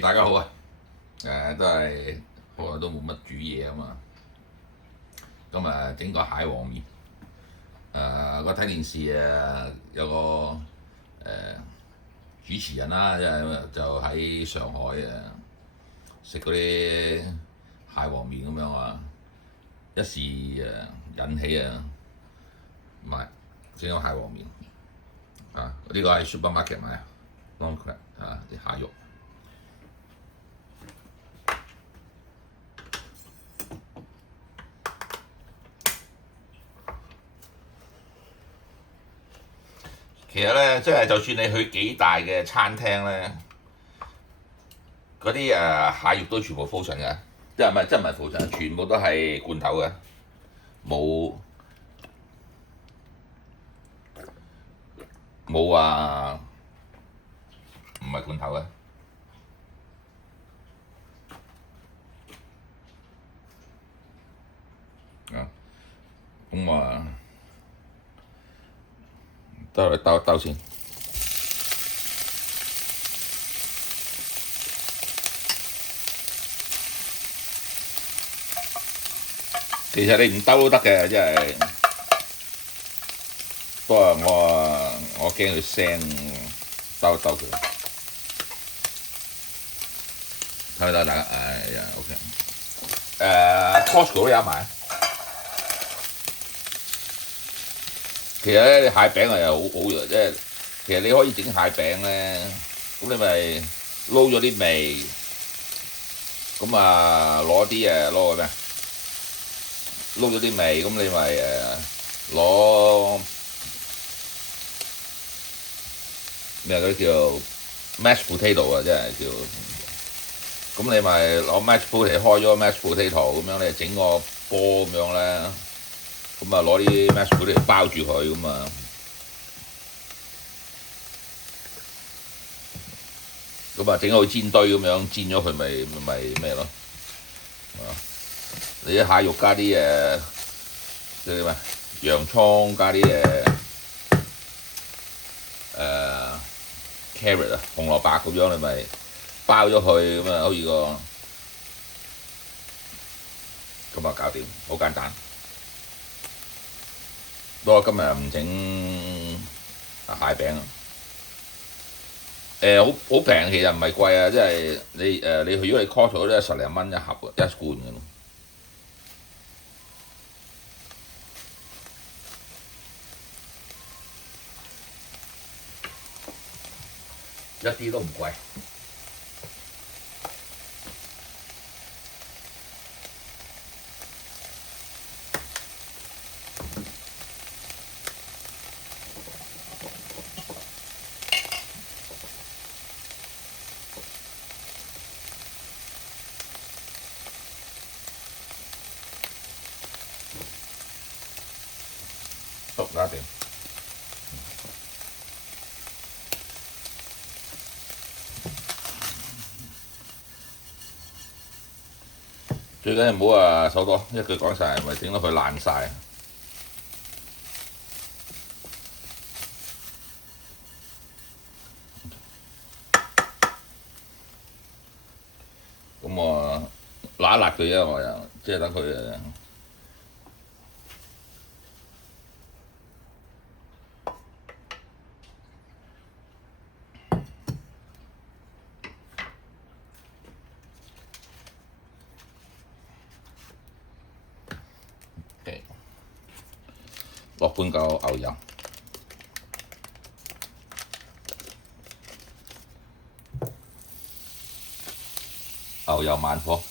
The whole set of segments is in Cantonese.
大家好啊！都係好耐都冇乜煮嘢啊嘛，咁整個蟹黃面。我睇電視有個主持人啦，就喺上海食嗰啲蟹黃面咁樣啊，一時引起買整個蟹黃面啊！呢個喺 supermarket 買啊，long crab 啲蟹肉。其實咧，即係就算你去幾大嘅餐廳咧，嗰啲蟹肉都全部 frozen 嘅，即係唔係真唔係 frozen，全部都係罐頭嘅，冇冇話唔係罐頭嘅。啊，咁兜先。其實你唔兜都得嘅，即係不過我驚佢腥，兜一兜佢。睇唔睇大家？OK。Costco 都有得賣。其實咧，蟹餅係好好嘅，即係其實你可以整蟹餅咧，咁你咪撈咗啲味，咁攞啲攞個咩？撈咗啲味，咁你咪攞咩嗰啲叫 mashed potato 啊，即係叫。咁你咪攞 mashed potato 開咗 mashed potato 咁樣，你整個波咁樣咧，咁攞啲 mashed potato 包住佢咁整好煎堆咁樣煎咗佢咪咩咯？你啲蟹肉加啲啲咩洋葱，加啲carrot 紅蘿蔔咁樣，你咪包咗佢咁好似咁搞掂，好簡單。不過今日唔整蟹餅啊。好平，其實唔係貴啊，即係你如果你 Costco 都十零蚊一盒一罐嘅咯，一啲都唔貴。好，搞掂。最緊要唔好手多，一句講晒，咪整到佢爛晒。咁辣一辣佢啊！我又即係等佢落半嚿牛油，牛油慢火。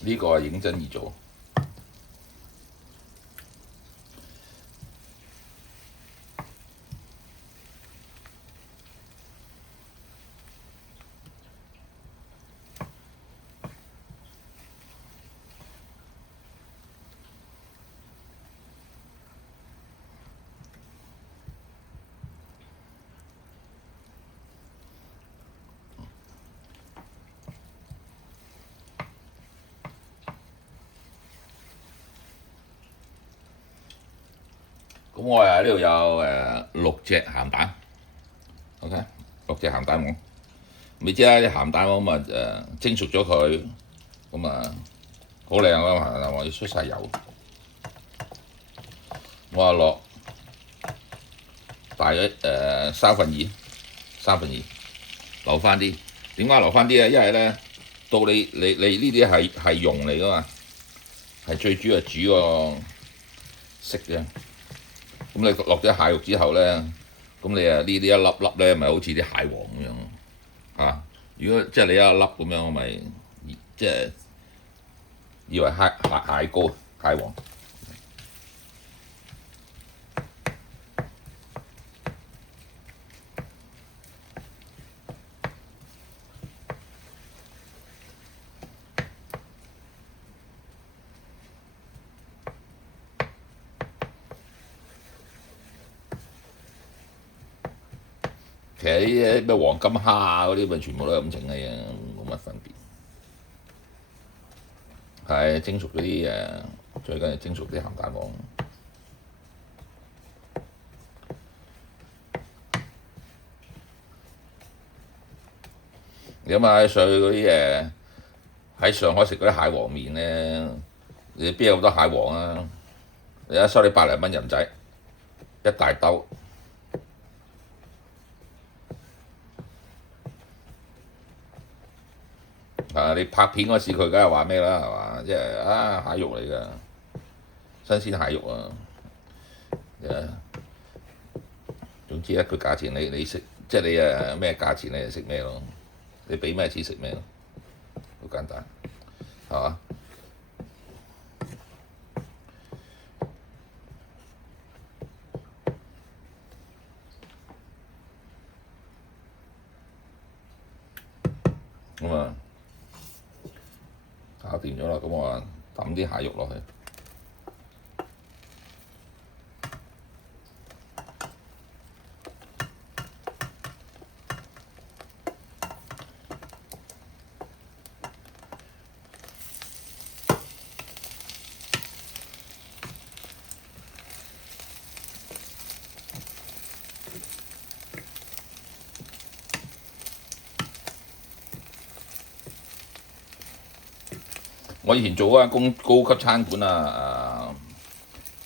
呢個係認真易做。咁我呢度有6隻鹹蛋，OK，6隻鹹蛋黃。你知啦，啲鹹蛋黃咁蒸熟咗佢，咁好靚啊嘛，鹹蛋黃要出晒油。我落大約三分二，留翻啲。點解留翻啲咧？因為咧，到你呢啲係蓉嚟噶嘛，係最主要係煮個色啫。咁你落咗蟹肉之後咧，咁你呢啲一粒粒咧，咪好似啲蟹黃咁樣嚇。如果即係你一粒咁樣，咪即係以為蟹膏蟹黃。其實啲咩黃金蝦啊嗰啲咪全部都係咁整嘅嘢，冇乜分別。係蒸熟嗰啲最緊要蒸熟啲鹹蛋黃。你諗下上去嗰啲喺上海食嗰啲蟹黃麵咧，你邊有咁多蟹黃啊？你一收你100零蚊人仔一大兜。你拍片嗰時佢梗係話咩啦，係嘛？即係蟹肉嚟㗎，新鮮蟹肉啊！總之佢價錢你食，即係你咩價錢你就食咩咯，你俾咩錢食咩咯，好簡單，係嘛？咁搞掂咗啦，咁我抌啲蟹肉落去。我以前做嗰間高級餐館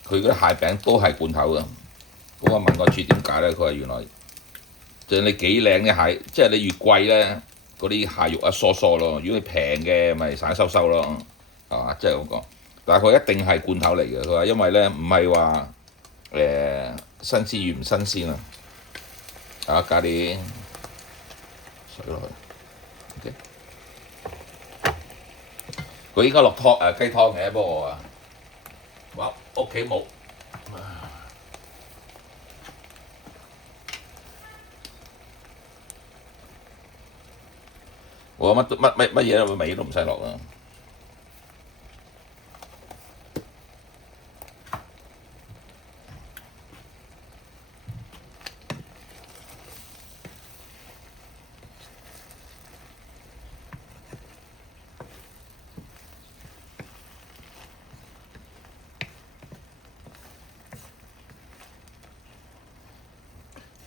佢嗰啲蟹餅都係罐頭㗎。咁我問個廚點解咧？佢話原來就你幾靚啲蟹，即係你越貴咧，嗰啲蟹肉疏疏咯。如果你平嘅，咪散收收咯，係嘛？即係咁講。但係佢一定係罐頭嚟嘅。佢話因為咧唔係話新鮮與唔新鮮加啲水落去。OK。佢應該落雞湯嘅，不過我屋企冇。我乜嘢味都唔使落啦。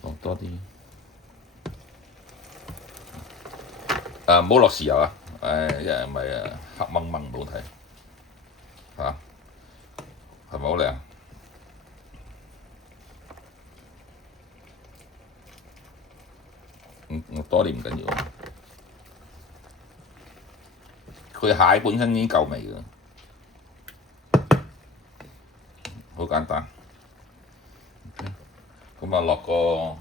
落多啲。唔好落豉油啊！一係咪黑掹掹唔好睇嚇，係咪好靚？多啲唔緊要，佢蟹本身已經夠味㗎，好簡單。咁落個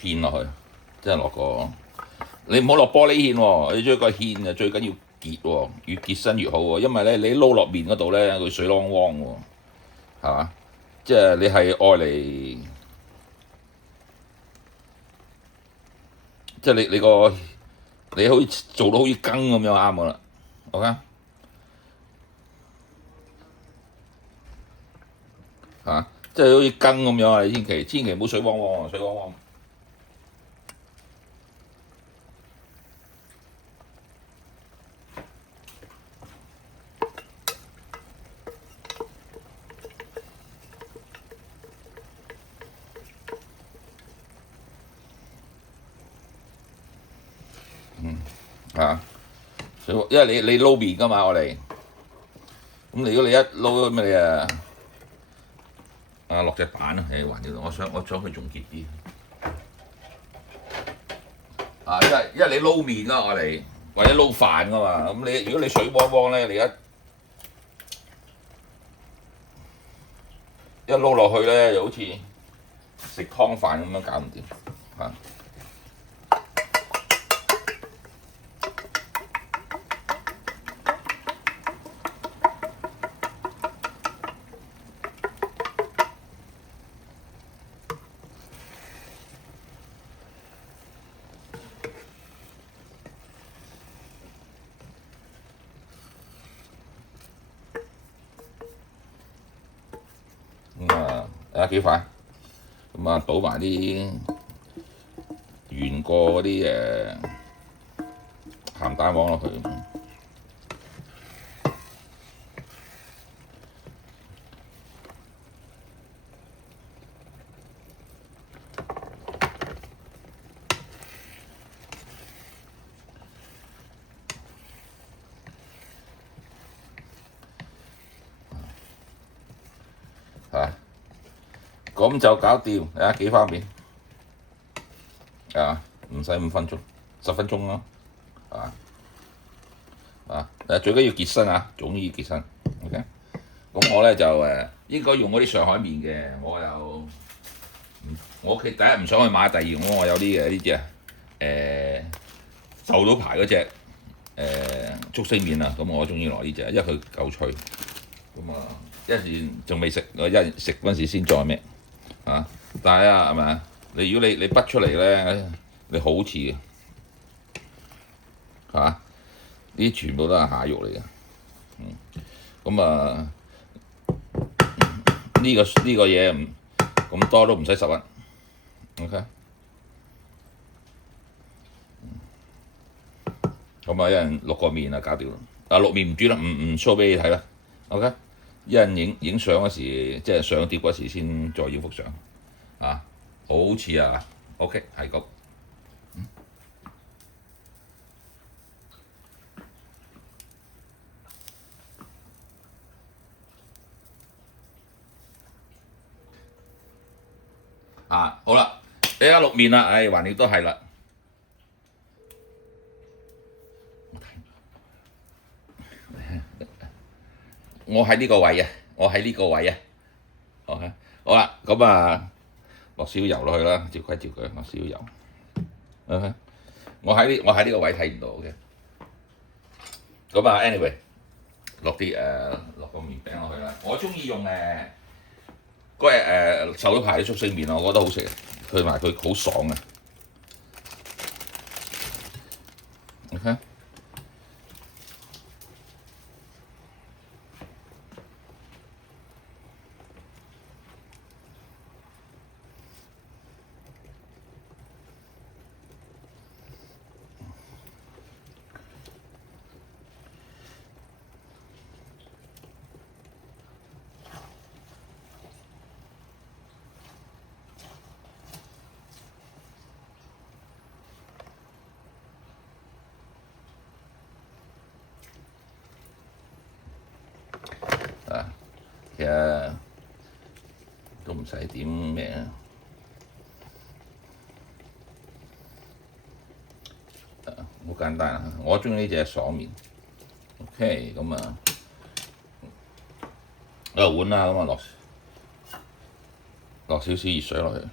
芡落去，即係落個你唔好落玻璃芡喎，你將個芡最緊要結喎，越結身越好喎，因為咧你撈落面嗰度咧，佢水汪汪喎，係嘛？即係你係愛嚟，即係你好似做到好似羹咁樣啱㗎啦，OK？即係好似羹咁樣啊！你千祈唔好水汪汪喎，水汪汪。因為你撈麵㗎嘛，我哋咁如果你一撈咁你落隻蛋啊，橫掂，我想佢仲結啲因為你撈麵㗎我哋，或者撈飯㗎嘛，咁如果你水汪汪咧，你一撈落去咧，就好似食湯飯咁樣搞唔掂嚇。睇下幾快，倒埋啲原過嗰啲鹹蛋黃落去。咁就搞掂，睇下幾方便唔使5分鐘，10分鐘咯，最緊要結身啊，總要結身。OK， 咁我咧就應該用嗰啲上海麵嘅，我屋企第一唔想去買，第二我有啲呢隻受到牌嗰隻竹升麵啊，咁我中意攞呢隻，因為佢夠脆。一時仲未食，我一食嗰陣時先再咩但係係咪啊？如果你畢出嚟咧，你好似嘅呢啲全部都係蟹肉嚟嘅。呢個嘢咁多都唔使10蚊。OK， 一人淥個麵啊，搞掂啦。淥麵唔煮啦，唔 show 俾你睇啦。OK， 一人影相嗰時，即係上碟嗰時先再影幅相好似OK 係咁。好啦，你而家淥麵啦，橫掂都係啦。我喺呢個位啊，我喺呢個位啊。OK， 好啦，落少油落去啦，照規照矩落少油。OK， 我喺呢個位睇唔到嘅。anyway， 落個麵餅落去啦。我中意用嗰日受到牌嘅竹升麵，我覺得好食，佢好爽啊。OK。其實都唔使點咩好簡單啊！我中意呢隻爽麵。OK， 一個碗啦，落少少熱水落去，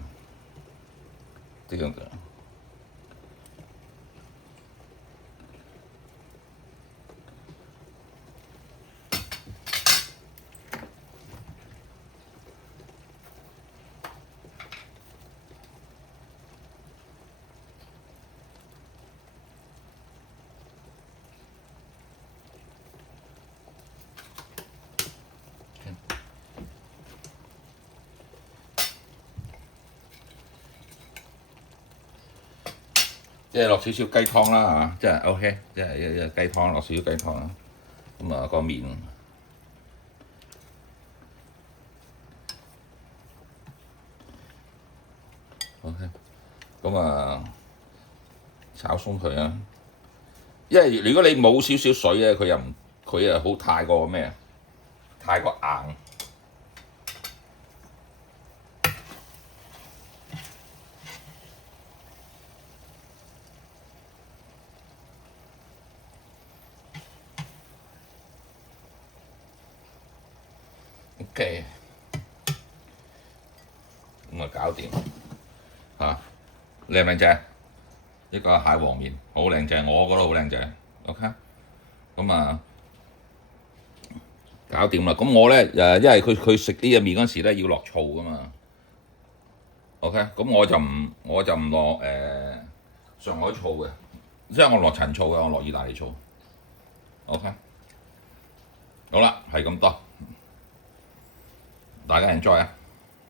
即係咁。即係落少少雞湯啦即係 OK， 即係一雞湯，落少少雞湯啦。個麵，OK， 炒鬆佢啊。因為如果你冇少少水咧，佢又好太過咩？太過硬。OK，咁啊搞掂嚇，靚唔靚仔？一個蟹黃面好靚仔，我覺得好靚仔。OK，咁啊搞掂啦。咁我咧因為佢食呢隻麵嗰陣時咧要落醋噶嘛。OK，咁我就唔落上海醋嘅，即係我落陳醋嘅，我落意大利醋。OK，好啦，係咁多，大家 enjoy 啊！